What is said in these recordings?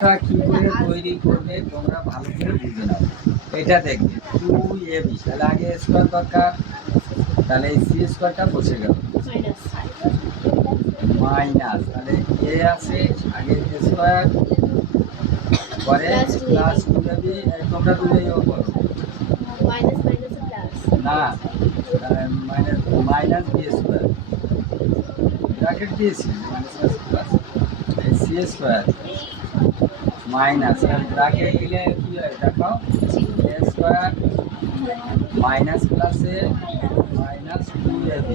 কি করে তৈরি করবে তোমরা ভালো করে বুঝে নাও। এটা দেখবে 2ab, তাহলে আগে স্কোয়ার দরকার, তাহলে এই সি স্কোয়ারটা বসে গেল মাইনাস, তাহলে এ আছে আগে স্কোয়ার পরে প্লাস 2ab, তোমরা দুটোই করো না, মাইনাস বি স্কোয়ার ব্র্যাকেট দিয়েছি minus plus C square minus bracket দিলে কি হয় দেখো, এ স্কোয়ার মাইনাস প্লাসে মাইনাস 2ab,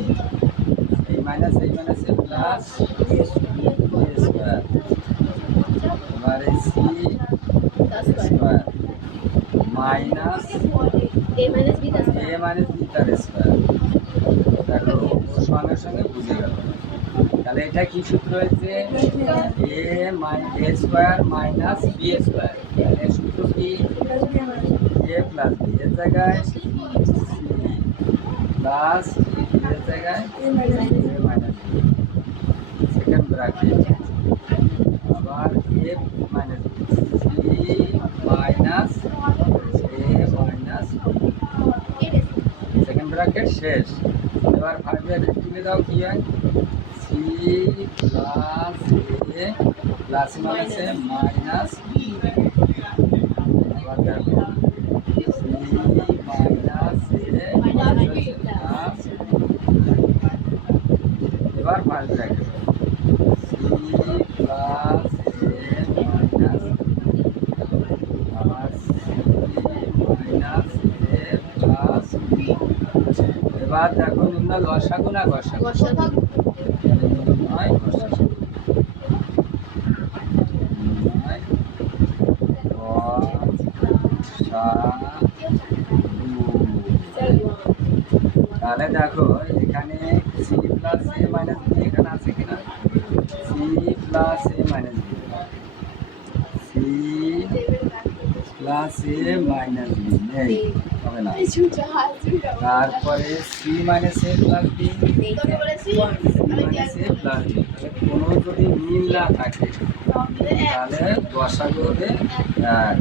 এই মাইনাসে প্লাস বি স্কোয়ার, এবারে C square minus A minus B তার স্কোয়ার। দেখো ওর সঙ্গে সঙ্গে বুঝে গেল। তাহলে এটা কি সূত্র হয়েছে? এ স্কোয়ার মাইনাস বি স্কোয়ার। এর সূত্র কি? এ প্লাস বি এর জায়গায় সি প্লাস এর জায়গায় এ মাইনাস বি, সেকেন্ড ব্র্যাকেট আবার এ minus B, C minus A minus second bracket শেষ। এবার ফার্স্ট ব্র্যাকেট তুলে দাও, কি হয়? সি প্লাস এ প্লাস মাইনাসে মাইনাস বি, আবার দেখো সি মাইনাস এ প্লাস, এবার ফার্স্ট ব্র্যাকেট সি প্লাস এ মাইনাস আবার সি মাইনাস এ প্লাস বি। এবার দেখো নিম্ন লসাগু না গসাগু? নয় গসাগু, নয় গসাগু। তাহলে দেখো এখানে সি প্লাস এ মাইনাস বি এখানে আছে কিনা? সি প্লাস এ মাইনাস বি, সি প্লাস এ মাইনাস বি নেই, হবে না। তারপরে সি মাইনাস এ প্লাস বি, সি মাইনাস এ প্লাস বি, তাহলে কোনো যদি মিল না থাকে তাহলে গসাগু হবে 1।